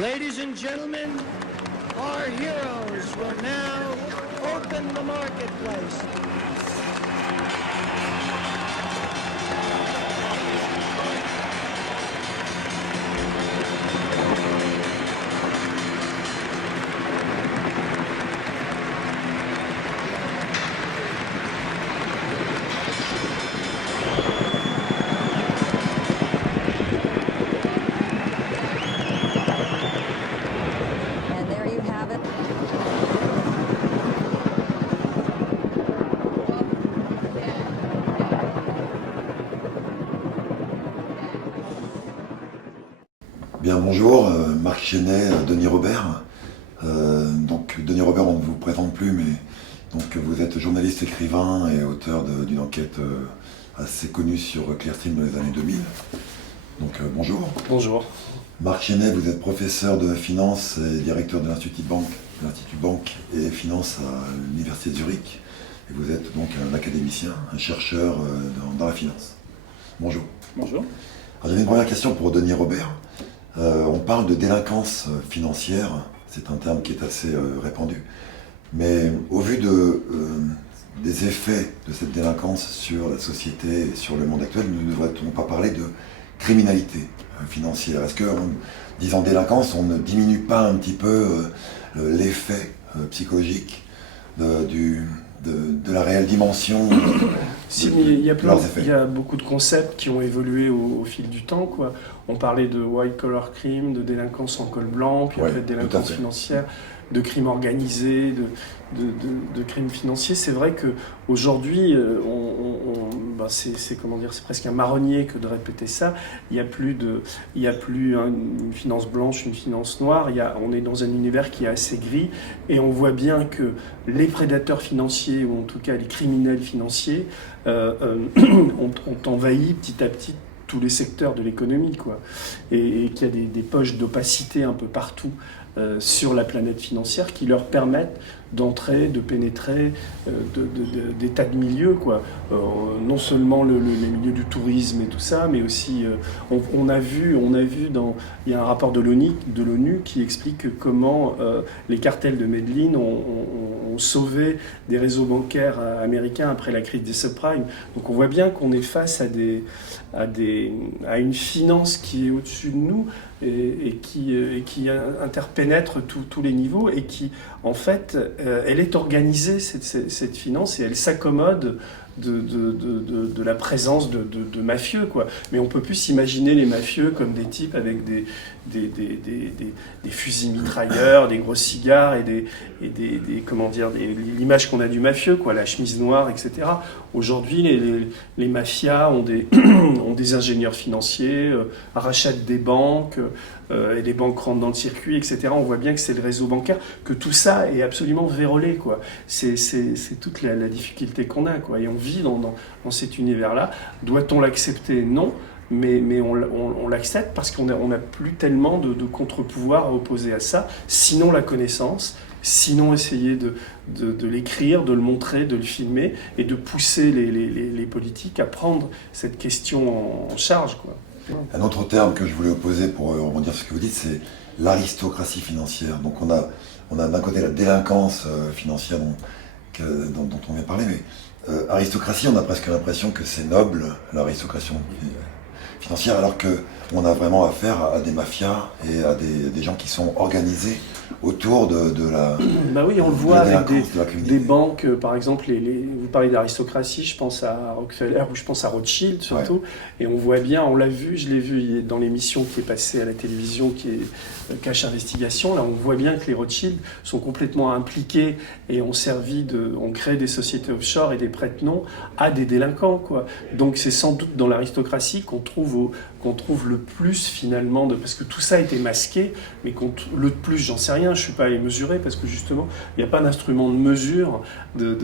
Ladies and gentlemen, our heroes will now open the marketplace. And there you have it. Bien, bonjour, Marc Chenet, Denis Robert. Donc, Denis Robert, on ne vous présente plus, mais donc, vous êtes journaliste, écrivain et auteur d'une enquête assez connue sur Clearstream dans les années 2000. Donc, bonjour. Bonjour. Marc Chenet, vous êtes professeur de finance et directeur de l'Institut Banque et Finance à l'Université de Zurich. Et vous êtes donc un académicien, un chercheur dans la finance. Bonjour. Bonjour. Alors, j'avais une première question pour Denis Robert. On parle de délinquance financière, c'est un terme qui est assez répandu. Mais au vu des effets de cette délinquance sur la société et sur le monde actuel, ne devrait-on pas parler de criminalité financière? Est-ce qu'en disant délinquance, on ne diminue pas un petit peu l'effet psychologique de la réelle dimension Si, mais il y a leurs effets? il y a beaucoup de concepts qui ont évolué au fil du temps, quoi. On parlait de white collar crime, de délinquance en col blanc, puis Ouais, après de tout à délinquance fait. financière, de crime organisé, de crimes financiers. C'est vrai qu'aujourd'hui, c'est comment dire, c'est presque un marronnier que de répéter ça. Il n'y a plus une finance blanche, une finance noire. On est dans un univers qui est assez gris, et on voit bien que les prédateurs financiers, ou en tout cas les criminels financiers, ont envahi petit à petit tous les secteurs de l'économie, quoi. Et qu'il y a des poches d'opacité un peu partout sur la planète financière qui leur permettent d'entrer, de pénétrer des tas de milieux, quoi. Non seulement les milieux du tourisme et tout ça, mais aussi on a vu il y a un rapport de l'ONU qui explique comment les cartels de Medellín ont sauvé des réseaux bancaires américains après la crise des subprimes. Donc on voit bien qu'on est face à une finance qui est au-dessus de nous et qui interpénètre tous les niveaux, et qui, en fait, elle est organisée, cette finance, et elle s'accommode de la présence de mafieux, quoi. Mais on peut plus s'imaginer les mafieux comme des types avec des fusils mitrailleurs, des gros cigares et l'image qu'on a du mafieux, quoi, la chemise noire, etc. Aujourd'hui, les mafias ont des ingénieurs financiers, rachètent des banques, et les banques rentrent dans le circuit, etc. On voit bien que c'est le réseau bancaire, que tout ça est absolument vérolé, quoi. C'est toute la difficulté qu'on a, quoi. Et on vit dans cet univers-là. Doit-on l'accepter? Non. Mais on l'accepte parce qu'on n'a plus tellement de contre-pouvoir à opposer à ça, sinon la connaissance, sinon essayer de l'écrire, de le montrer, de le filmer, et de pousser les politiques à prendre cette question en charge, quoi. Un autre terme que je voulais opposer pour rebondir sur ce que vous dites, c'est l'aristocratie financière. Donc on a d'un côté la délinquance financière dont on vient de parler, mais aristocratie, on a presque l'impression que c'est noble, l'aristocratie financière, alors qu'on a vraiment affaire à des mafias et à des gens qui sont organisés autour de la Bah oui, on le voit avec délinquance, des banques, par exemple, vous parlez d'aristocratie, je pense à Rockefeller ou je pense à Rothschild surtout, Ouais. Et on voit bien, je l'ai vu dans l'émission qui est passée à la télévision, qui est Cash Investigation, là on voit bien que les Rothschild sont complètement impliqués et ont créé des sociétés offshore et des prête-noms à des délinquants, quoi. Donc c'est sans doute dans l'aristocratie qu'on trouve le plus, finalement, parce que tout ça a été masqué, mais le plus, j'en sais rien, je ne suis pas allé mesurer, parce que justement, il n'y a pas d'instrument de mesure de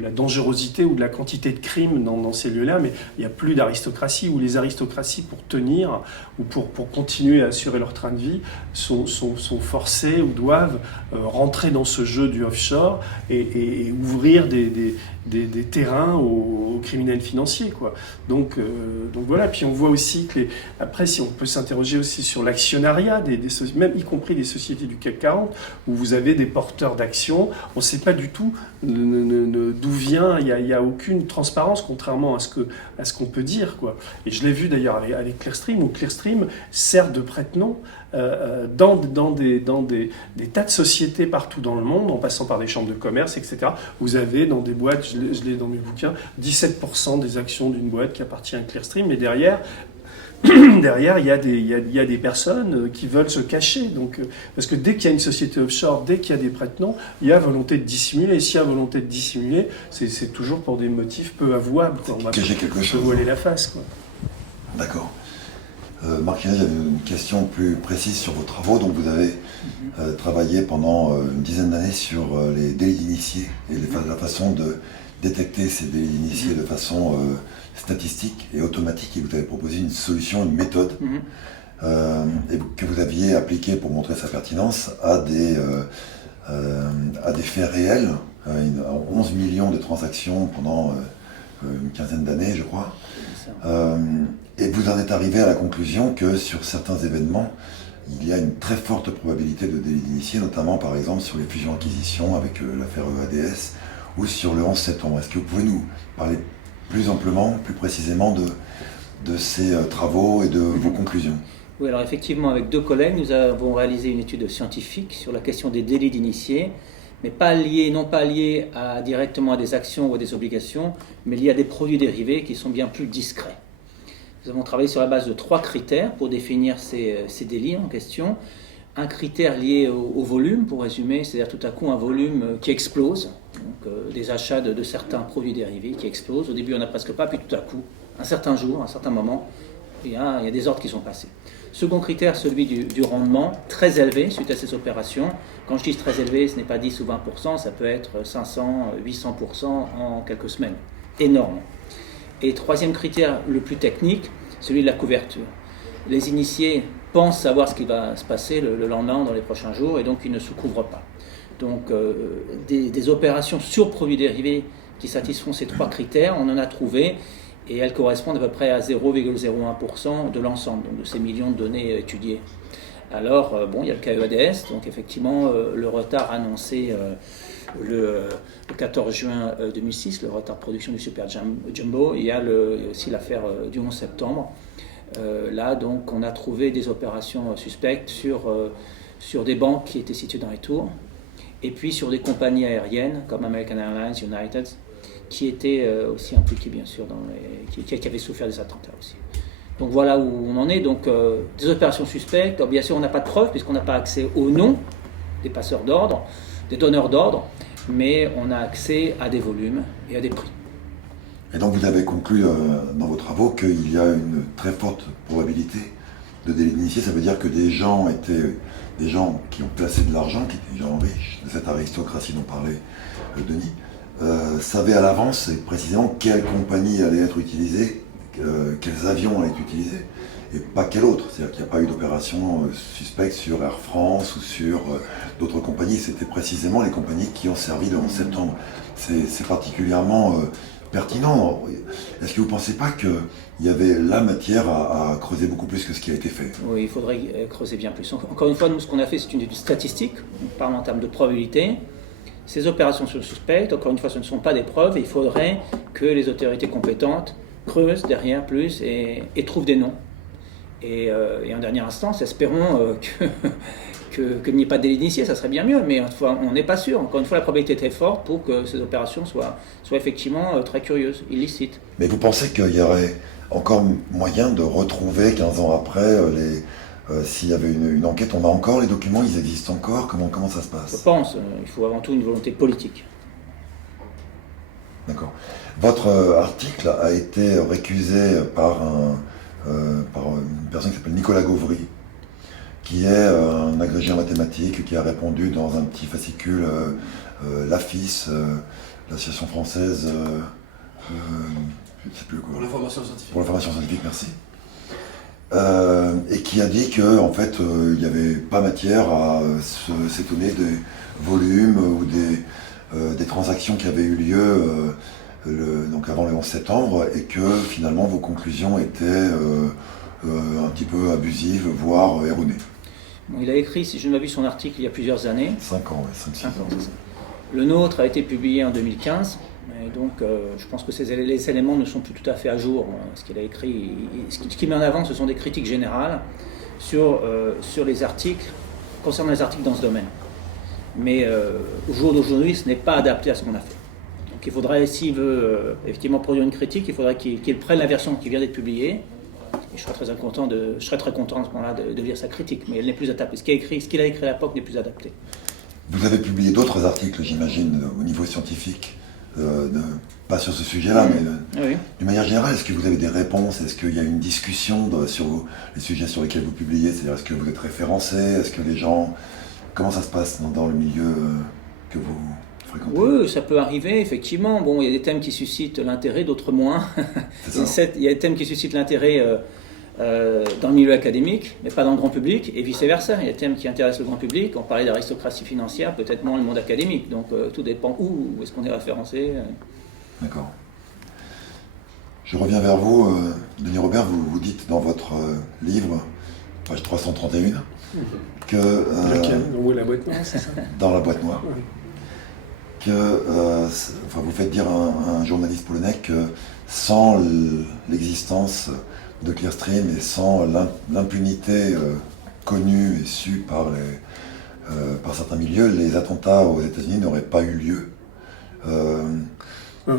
la dangerosité ou de la quantité de crimes dans ces lieux-là, mais il n'y a plus d'aristocratie, où les aristocraties, pour tenir ou pour continuer à assurer leur train de vie, sont forcées ou doivent rentrer dans ce jeu du offshore et ouvrir des terrains aux criminels financiers, quoi. Donc voilà, puis on voit aussi que après, si on peut s'interroger aussi sur l'actionnariat, même y compris des sociétés du CAC 40, où vous avez des porteurs d'actions, on ne sait pas du tout d'où vient, il n'y a aucune transparence, contrairement à ce qu'on peut dire, quoi. Et je l'ai vu d'ailleurs avec Clearstream, où Clearstream sert de prête-nom dans des tas de sociétés partout dans le monde, en passant par des chambres de commerce, etc. Vous avez dans des boîtes, je l'ai dans mes bouquins, 17% des actions d'une boîte qui appartient à Clearstream, mais derrière, il y a des personnes qui veulent se cacher. Donc, parce que dès qu'il y a une société offshore, dès qu'il y a des prête-noms, il y a volonté de dissimuler. Et s'il y a volonté de dissimuler, c'est toujours pour des motifs peu avouables. On va cacher quelque chose. voiler la face, quoi. D'accord. Marc, j'avais une question plus précise sur vos travaux. Donc vous avez travaillé pendant une dizaine d'années sur les délits d'initiés et la façon de détecter ces délits d'initiés de façon statistique et automatique. Et vous avez proposé une solution, une méthode et que vous aviez appliquée pour montrer sa pertinence à des faits réels. 11 millions de transactions pendant une quinzaine d'années, je crois. Et vous en êtes arrivé à la conclusion que sur certains événements, il y a une très forte probabilité de délit d'initié, notamment par exemple sur les fusions-acquisitions avec l'affaire EADS ou sur le 11 septembre. Est-ce que vous pouvez nous parler plus amplement, plus précisément de ces travaux et de vos conclusions? Oui, alors effectivement, avec 2 collègues, nous avons réalisé une étude scientifique sur la question des délits d'initiés, mais non pas liés directement à des actions ou à des obligations, mais liés à des produits dérivés qui sont bien plus discrets. Nous avons travaillé sur la base de 3 critères pour définir ces délits en question. Un critère lié au volume, pour résumer, c'est-à-dire tout à coup un volume qui explose, donc des achats de certains produits dérivés qui explosent. Au début, on n'a presque pas, puis tout à coup, un certain jour, un certain moment, il y a des ordres qui sont passés. Second critère, celui du rendement, très élevé suite à ces opérations. Quand je dis très élevé, ce n'est pas 10 ou 20%, ça peut être 500, 800% en quelques semaines. Énorme. Et troisième critère, le plus technique, celui de la couverture. Les initiés pensent savoir ce qui va se passer le lendemain, dans les prochains jours, et donc ils ne se couvrent pas. Donc des opérations sur produits dérivés qui satisfont ces 3 critères, on en a trouvé, et elles correspondent à peu près à 0,01% de l'ensemble, donc de ces millions de données étudiées. Alors, il y a le cas EADS, donc effectivement, le retard annoncé le 14 juin 2006, le retard de production du Super Jumbo. Il y a aussi l'affaire du 11 septembre. Là, donc, on a trouvé des opérations suspectes sur des banques qui étaient situées dans les tours, et puis sur des compagnies aériennes comme American Airlines, United, qui étaient aussi impliquées, bien sûr, qui avaient souffert des attentats aussi. Donc voilà où on en est. Donc des opérations suspectes. Alors, bien sûr, on n'a pas de preuves puisqu'on n'a pas accès aux noms des passeurs d'ordre, des donneurs d'ordre, mais on a accès à des volumes et à des prix. Et donc vous avez conclu dans vos travaux qu'il y a une très forte probabilité de délit d'initié. Ça veut dire que des gens qui ont placé de l'argent, qui étaient des gens riches, de cette aristocratie dont parlait Denis, savaient à l'avance et précisément quelle compagnie allait être utilisée, quels avions allaient être utilisés, et pas quel autre. C'est-à-dire qu'il n'y a pas eu d'opération suspecte sur Air France ou sur d'autres compagnies. C'était précisément les compagnies qui ont servi le 11 septembre. C'est particulièrement pertinent. Est-ce que vous ne pensez pas qu'il y avait la matière à creuser beaucoup plus que ce qui a été fait? Oui, il faudrait creuser bien plus. Encore une fois, nous, ce qu'on a fait, c'est une étude statistique. On parle en termes de probabilité. Ces opérations sont suspectes. Encore une fois, ce ne sont pas des preuves. Il faudrait que les autorités compétentes creusent derrière plus et trouvent des noms. Et en dernière instance, espérons qu'il n'y ait pas de délit d'initié, ça serait bien mieux, mais on n'est pas sûr. Encore une fois, la probabilité est très forte pour que ces opérations soient effectivement très curieuses, illicites. Mais vous pensez qu'il y aurait encore moyen de retrouver, 15 ans après, s'il y avait une enquête, on a encore les documents, ils existent encore, comment ça se passe? Je pense, il faut avant tout une volonté politique. D'accord. Votre article a été récusé par une personne qui s'appelle Nicolas Gauvry, qui est un agrégé en mathématiques, qui a répondu dans un petit fascicule l'AFIS, l'association française, je ne sais plus quoi. Pour l'information scientifique. Pour l'information scientifique, merci. Et qui a dit que en fait, il n'y avait pas matière à s'étonner des volumes ou des transactions qui avaient eu lieu donc avant le 11 septembre, et que finalement vos conclusions étaient un petit peu abusives, voire erronées. Bon, il a écrit, si je ne m'abuse, son article il y a plusieurs années. 5 ans, ouais, 5-6 ans. C'est ça. Le nôtre a été publié en 2015, et donc je pense que les éléments ne sont plus tout à fait à jour. Ce qu'il a écrit, ce qu'il met en avant, ce sont des critiques générales sur les articles, concernant les articles dans ce domaine. Mais au jour d'aujourd'hui, ce n'est pas adapté à ce qu'on a fait. Donc il faudrait, s'il veut effectivement produire une critique, il faudrait qu'il prenne la version qui vient d'être publiée. Et je serais très content à ce moment-là de lire sa critique, mais elle n'est plus adaptée. Ce qu'il a écrit à l'époque n'est plus adapté. Vous avez publié d'autres articles, j'imagine, au niveau scientifique, pas sur ce sujet-là, mais Oui. d'une manière générale, est-ce que vous avez des réponses? Est-ce qu'il y a une discussion sur les sujets sur lesquels vous publiez? C'est-à-dire, est-ce que vous êtes référencé? Est-ce que les gens... Comment ça se passe dans le milieu que vous fréquentez? Oui, ça peut arriver, effectivement. Bon, il y a des thèmes qui suscitent l'intérêt, d'autres moins. Il y a des thèmes qui suscitent l'intérêt dans le milieu académique, mais pas dans le grand public, et vice-versa. Il y a des thèmes qui intéressent le grand public. On parlait d'aristocratie financière, peut-être moins le monde académique. Donc tout dépend où est-ce qu'on est référencé. D'accord. Je reviens vers vous, Denis Robert, vous dites dans votre livre, page 331, que... Lequel? Dans la boîte noire, c'est ça? Dans la boîte noire. Oui. Que vous faites dire à un journaliste polonais que sans l'existence de Clearstream et sans l'impunité connue et sue par certains milieux, les attentats aux États-Unis n'auraient pas eu lieu.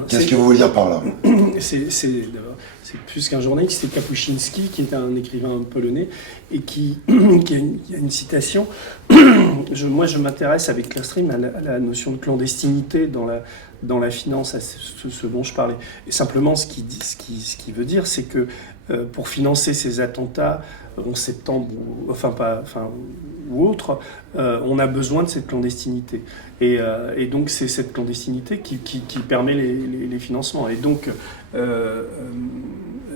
Qu'est-ce que vous voulez dire par là? C'est plus qu'un journaliste, c'est Kapuscinski, qui est un écrivain polonais, et qui a une citation. Moi, je m'intéresse avec Clearstream à la notion de clandestinité dans la finance, à ce dont je parlais. Et simplement, ce qu'il veut dire, c'est que pour financer ces attentats, 11 septembre ou autre, on a besoin de cette clandestinité. Et donc, c'est cette clandestinité qui permet les financements. Et donc,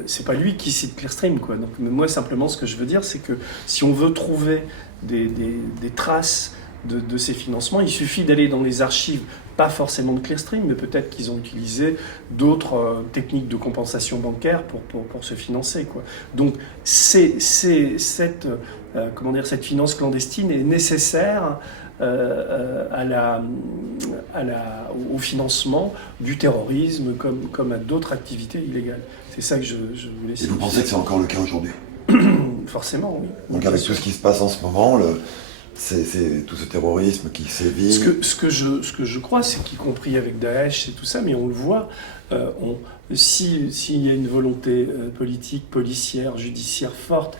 c'est pas lui qui cite Clearstream, quoi. Donc, moi, simplement, ce que je veux dire, c'est que si on veut trouver des traces de ces financements, il suffit d'aller dans les archives, pas forcément de Clearstream, mais peut-être qu'ils ont utilisé d'autres techniques de compensation bancaire pour se financer, quoi. Donc cette finance clandestine est nécessaire au financement du terrorisme comme à d'autres activités illégales. C'est ça que je voulais dire. Et vous pensez que c'est encore le cas aujourd'hui? Forcément, oui. Donc avec tout ce qui se passe en ce moment, c'est tout ce terrorisme qui sévit. Ce que je crois, c'est qu'y compris avec Daesh et tout ça, mais on le voit, s'il y a une volonté politique, policière, judiciaire forte,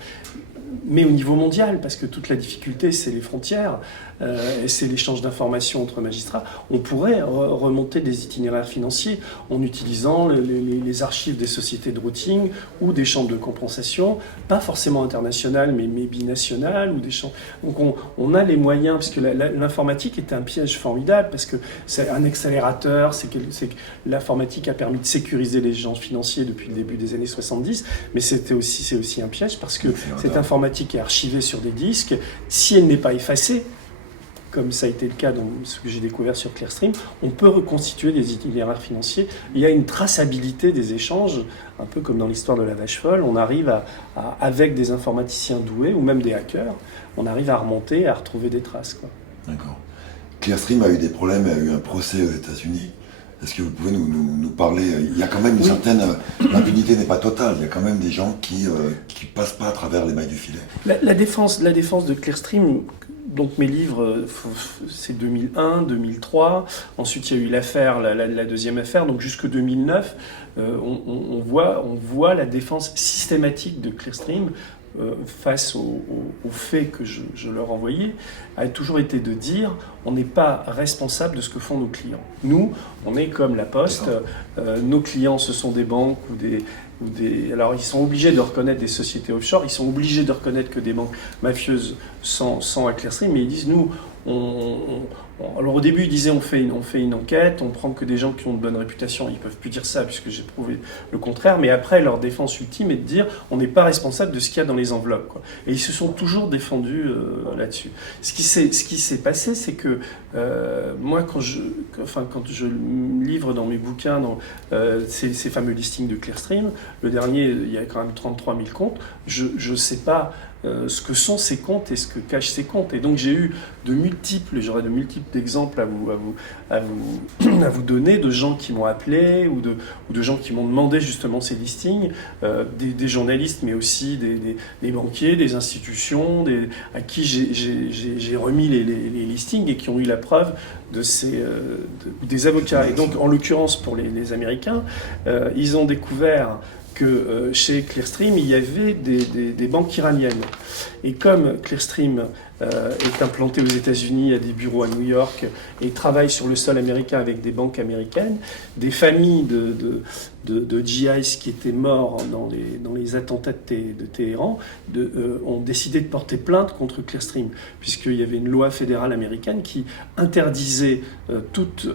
mais au niveau mondial, parce que toute la difficulté, c'est les frontières, et c'est l'échange d'informations entre magistrats, on pourrait remonter des itinéraires financiers en utilisant les archives des sociétés de routing ou des chambres de compensation, pas forcément internationales, mais binationales, ou des chambres... Donc on a les moyens, parce que l'informatique est un piège formidable, parce que c'est un accélérateur, c'est que l'informatique a permis de sécuriser les échanges financiers depuis le début des années 70, mais c'est aussi un piège, parce que cette informatique est archivée sur des disques. Si elle n'est pas effacée, comme ça a été le cas dans ce que j'ai découvert sur Clearstream, on peut reconstituer des itinéraires financiers. Il y a une traçabilité des échanges, un peu comme dans l'histoire de la vache folle. On arrive avec des informaticiens doués, ou même des hackers, on arrive à remonter, à retrouver des traces, quoi. D'accord. Clearstream a eu des problèmes, a eu un procès aux États-Unis. Est-ce que vous pouvez nous parler? Il y a quand même une certaine... L'impunité n'est pas totale. Il y a quand même des gens qui passent pas à travers les mailles du filet. La défense de Clearstream... Donc mes livres, c'est 2001, 2003. Ensuite, il y a eu l'affaire, la deuxième affaire. Donc jusque 2009, on voit la défense systématique de Clearstream face aux faits que je leur envoyais, a toujours été de dire on n'est pas responsable de ce que font nos clients. Nous, on est comme la Poste. Nos clients, ce sont des banques ou des... Alors, ils sont obligés de reconnaître des sociétés offshore, ils sont obligés de reconnaître que des banques mafieuses sans Clearstream, mais ils disent, nous, Alors au début, ils disaient on fait une enquête, on prend que des gens qui ont de bonne réputation. Ils peuvent plus dire ça puisque j'ai prouvé le contraire. Mais après, leur défense ultime est de dire on n'est pas responsable de ce qu'il y a dans les enveloppes, quoi. Et ils se sont toujours défendus là-dessus. Ce qui s'est passé, c'est que moi, quand je livre dans mes bouquins ces fameux listings de Clearstream, le dernier, il y a quand même 33 000 comptes. Je ne sais pas ce que sont ces comptes et ce que cachent ces comptes. Et donc j'ai eu j'aurais de multiples exemples à vous donner de gens qui m'ont appelé ou de gens qui m'ont demandé justement ces listings, des journalistes, mais aussi des banquiers, des institutions, à qui j'ai remis les listings et qui ont eu la preuve des avocats. Et donc en l'occurrence pour les Américains, ils ont découvert que chez Clearstream, il y avait des banques iraniennes. Et comme Clearstream est implanté aux États-Unis, a des bureaux à New York et travaille sur le sol américain avec des banques américaines, des familles de GIs qui étaient morts dans les attentats de Téhéran ont décidé de porter plainte contre Clearstream, puisqu'il y avait une loi fédérale américaine qui interdisait toute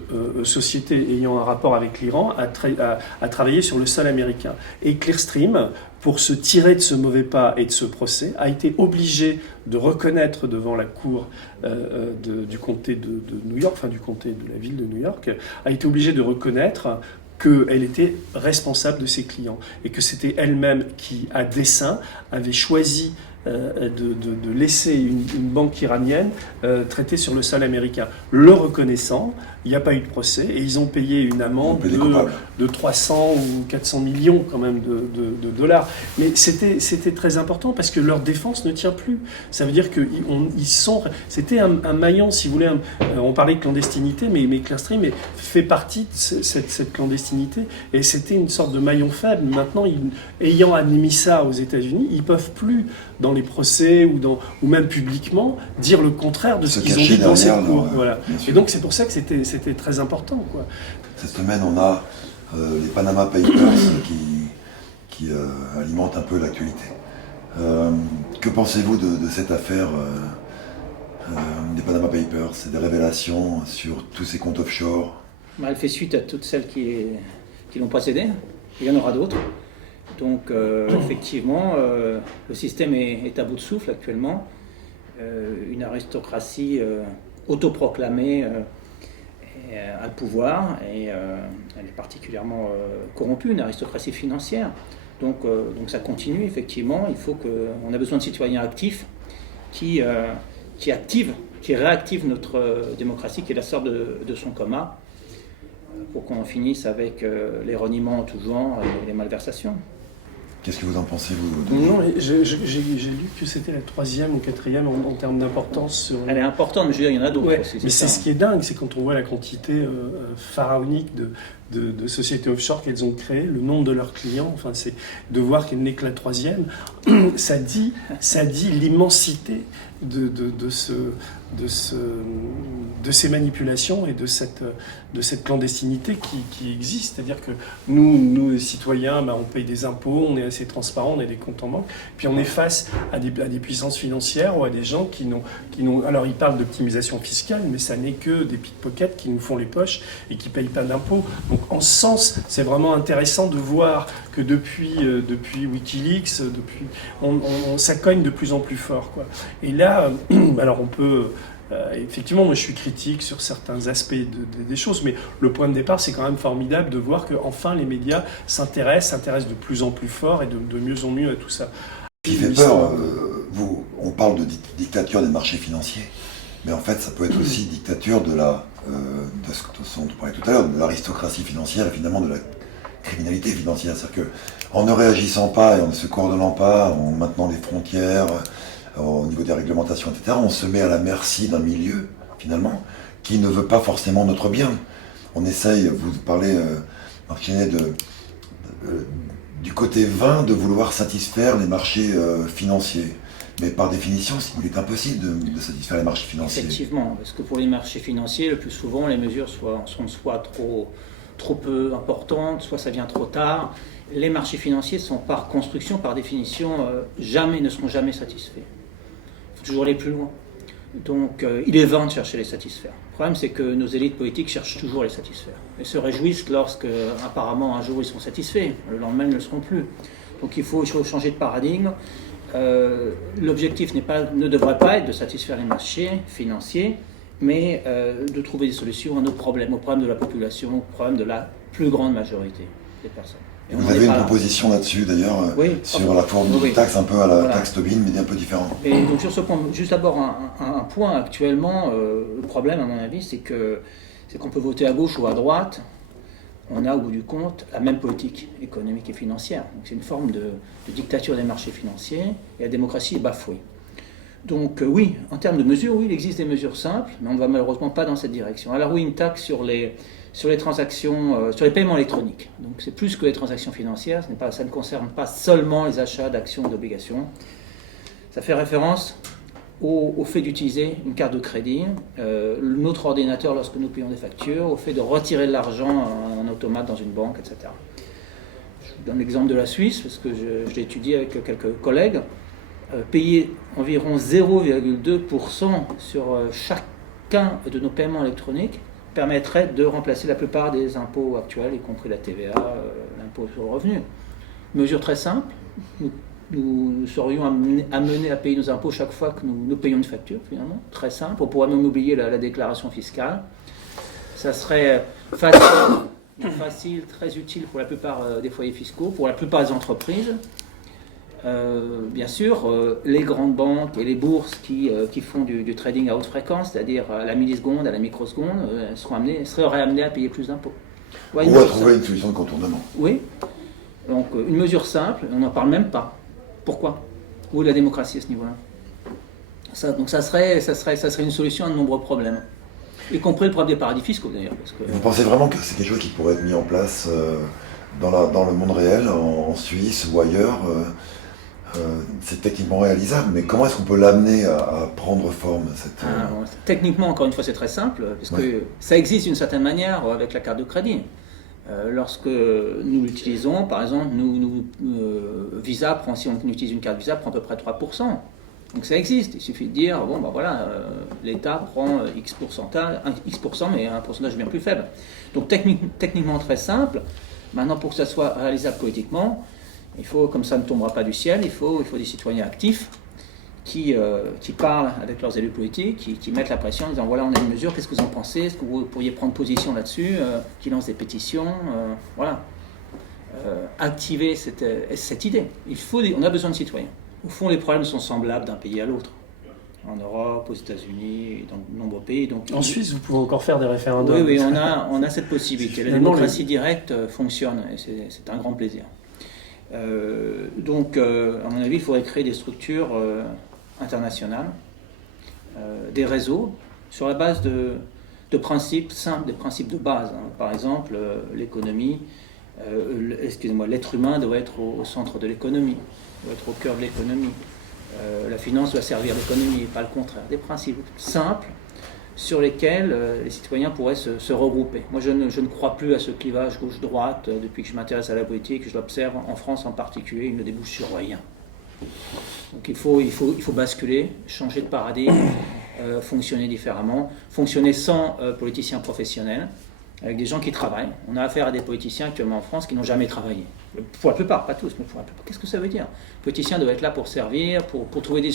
société ayant un rapport avec l'Iran à travailler sur le sol américain. Et Clearstream, pour se tirer de ce mauvais pas et de ce procès, a été obligé de reconnaître devant la cour du comté de New York, enfin du comté de la ville de New York, a été obligé de reconnaître qu'elle était responsable de ses clients et que c'était elle-même qui, à dessein, avait choisi de laisser une banque iranienne traiter sur le sol américain. Le reconnaissant, il n'y a pas eu de procès et ils ont payé une amende de 300 ou 400 millions quand même de dollars. Mais c'était très important parce que leur défense ne tient plus. Ça veut dire c'était un maillon, si vous voulez, on parlait de clandestinité, mais Clearstream fait partie de cette clandestinité et c'était une sorte de maillon faible. Maintenant, ayant admis ça aux États-Unis, ils ne peuvent plus dans les procès ou même publiquement dire le contraire de ce qu'ils ont dit dans cette cour. Voilà. Et donc c'est pour ça que c'était très important, quoi. Cette semaine, on a les Panama Papers qui alimentent un peu l'actualité. Que pensez-vous de cette affaire des Panama Papers et des révélations sur tous ces comptes offshore? Elle fait suite à toutes celles qui l'ont précédée. Il y en aura d'autres. Donc effectivement, le système est à bout de souffle actuellement. Une aristocratie autoproclamée a le pouvoir et elle est particulièrement corrompue, une aristocratie financière. Donc ça continue effectivement. On a besoin de citoyens actifs qui réactivent notre démocratie, qui la sortent de son coma, pour qu'on en finisse avec les reniements en tout genre et les malversations. Qu'est-ce que vous en pensez, vous? Non, j'ai lu que c'était la 3e ou 4e en termes d'importance. Elle est importante, mais je veux dire, il y en a d'autres. Ouais, mais c'est ce qui est dingue, c'est quand on voit la quantité pharaonique de sociétés offshore qu'elles ont créées, le nombre de leurs clients, enfin, c'est de voir qu'elle n'est que la 3e, ça dit l'immensité de ces manipulations et de cette clandestinité qui existe. C'est-à-dire que nous les citoyens, on paye des impôts, on est assez transparent, on a des comptes en banque, puis on est face à des puissances financières ou à des gens qui n'ont... Alors ils parlent d'optimisation fiscale, mais ça n'est que des pickpockets qui nous font les poches et qui ne payent pas d'impôts. Donc en ce sens, c'est vraiment intéressant de voir que depuis Wikileaks, ça cogne de plus en plus fort, quoi. Et là, alors on peut... effectivement, moi je suis critique sur certains aspects des choses, mais le point de départ, c'est quand même formidable de voir qu'enfin les médias s'intéressent de plus en plus fort et de mieux en mieux à tout ça. Ce qui fait peur, on parle de dictature des marchés financiers, mais en fait ça peut être aussi dictature de ce dont on parlait tout à l'heure, de l'aristocratie financière et finalement de la criminalité financière. C'est-à-dire qu'en ne réagissant pas et en ne se coordonnant pas, en maintenant les frontières, au niveau des réglementations, etc., on se met à la merci d'un milieu, finalement, qui ne veut pas forcément notre bien. On essaye, vous parlez, Marc Chenet, du côté vain de vouloir satisfaire les marchés financiers. Mais par définition, il est impossible de satisfaire les marchés financiers. Effectivement, parce que pour les marchés financiers, le plus souvent, les mesures sont soit trop peu importantes, soit ça vient trop tard. Les marchés financiers sont par construction, par définition, ne seront jamais satisfaits. Il faut toujours aller plus loin. Donc il est vain de chercher à les satisfaire. Le problème, c'est que nos élites politiques cherchent toujours à les satisfaire. Et se réjouissent lorsque, apparemment, un jour, ils sont satisfaits. Le lendemain, ils ne le seront plus. Donc il faut changer de paradigme. L'objectif ne devrait pas être de satisfaire les marchés financiers, mais de trouver des solutions à nos problèmes, aux problèmes de la population, aux problèmes de la plus grande majorité des personnes. Et vous avez une proposition là-dessus d'ailleurs, oui, sur la forme d'une taxe un peu à la taxe Tobin, mais un peu différent. Et donc sur ce point, juste d'abord un point actuellement, le problème à mon avis, c'est qu'on peut voter à gauche ou à droite, on a au bout du compte la même politique économique et financière. Donc c'est une forme de dictature des marchés financiers et la démocratie est bafouée. Donc oui, en termes de mesures, oui, il existe des mesures simples, mais on ne va malheureusement pas dans cette direction. Alors oui, une taxe sur les transactions, sur les paiements électroniques. Donc c'est plus que les transactions financières, ça ne concerne pas seulement les achats d'actions ou d'obligations. Ça fait référence au fait d'utiliser une carte de crédit, notre ordinateur lorsque nous payons des factures, au fait de retirer de l'argent en automate dans une banque, etc. Je vous donne l'exemple de la Suisse, parce que je l'ai étudié avec quelques collègues. Payer environ 0,2% sur chacun de nos paiements électroniques permettrait de remplacer la plupart des impôts actuels, y compris la TVA, l'impôt sur le revenu. Mesure très simple, nous serions amenés à payer nos impôts chaque fois que nous payons une facture, finalement. Très simple, on pourrait même oublier la déclaration fiscale. Ça serait facile, très utile pour la plupart des foyers fiscaux, pour la plupart des entreprises. Bien sûr, les grandes banques et les bourses qui font du trading à haute fréquence, c'est-à-dire à la milliseconde, à la microseconde, seraient amenées à payer plus d'impôts. Ouais, on va trouver une solution de contournement. Oui, donc une mesure simple, on n'en parle même pas. Pourquoi? Où est la démocratie à ce niveau-là? Donc ça serait une solution à de nombreux problèmes, y compris le problème des paradis fiscaux d'ailleurs. Vous pensez vraiment que c'est quelque chose qui pourrait être mis en place dans le monde réel, en Suisse ou ailleurs c'est techniquement réalisable, mais comment est-ce qu'on peut l'amener à prendre forme Techniquement, encore une fois, c'est très simple, parce que ça existe d'une certaine manière avec la carte de crédit. Lorsque nous l'utilisons, par exemple, Visa si on utilise une carte Visa, prend à peu près 3%. Donc ça existe, il suffit de dire, bon ben voilà, l'État prend X%, mais un pourcentage bien plus faible. Donc techniquement très simple. Maintenant, pour que ça soit réalisable politiquement, il faut, comme ça ne tombera pas du ciel, il faut des citoyens actifs qui parlent avec leurs élus politiques, qui mettent la pression en disant voilà, on a une mesure, qu'est-ce que vous en pensez? Est-ce que vous pourriez prendre position là-dessus? Qui lancent des pétitions, voilà. Activer cette idée. On a besoin de citoyens. Au fond, les problèmes sont semblables d'un pays à l'autre. En Europe, aux États-Unis, dans de nombreux pays. Donc, en Suisse, vous pouvez encore faire des référendums. Oui, on a cette possibilité. La démocratie directe fonctionne et c'est un grand plaisir. Donc, à mon avis, il faudrait créer des structures internationales, des réseaux, sur la base de principes simples, des principes de base. Par exemple, l'économie, l'être humain doit être au centre de l'économie, doit être au cœur de l'économie. La finance doit servir l'économie et pas le contraire. Des principes simples sur lesquels les citoyens pourraient se regrouper. Moi, je ne crois plus à ce clivage gauche-droite depuis que je m'intéresse à la politique, que je l'observe en France en particulier, il ne débouche sur rien. Donc il faut basculer, changer de paradigme, fonctionner différemment, fonctionner sans politiciens professionnels, avec des gens qui travaillent. On a affaire à des politiciens actuellement en France qui n'ont jamais travaillé. Pour la plupart, pas tous, mais pour la plupart. Qu'est-ce que ça veut dire? Le politicien doit être là pour servir, pour trouver des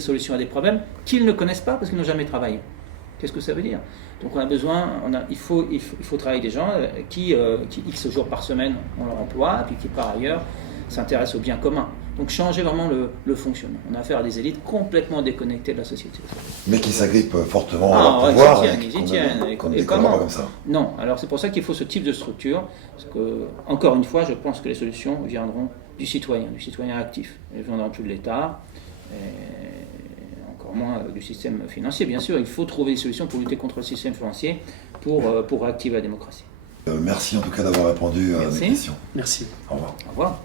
solutions à des problèmes qu'ils ne connaissent pas parce qu'ils n'ont jamais travaillé. Qu'est-ce que ça veut dire? Donc il faut travailler des gens qui X jours par semaine ont leur emploi, et puis qui par ailleurs s'intéressent au bien commun. Donc changer vraiment le fonctionnement. On a affaire à des élites complètement déconnectées de la société. Mais qui s'agrippent fortement à leur pouvoir. Ils y tiennent. Et comment? Comme ça. Non, alors c'est pour ça qu'il faut ce type de structure. Parce que, encore une fois, je pense que les solutions viendront du citoyen actif. Elles viendront plus de l'État, et encore moins du système financier. Bien sûr, il faut trouver des solutions pour lutter contre le système financier, pour réactiver la démocratie. Merci en tout cas d'avoir répondu à mes questions. Merci. Au revoir. Au revoir.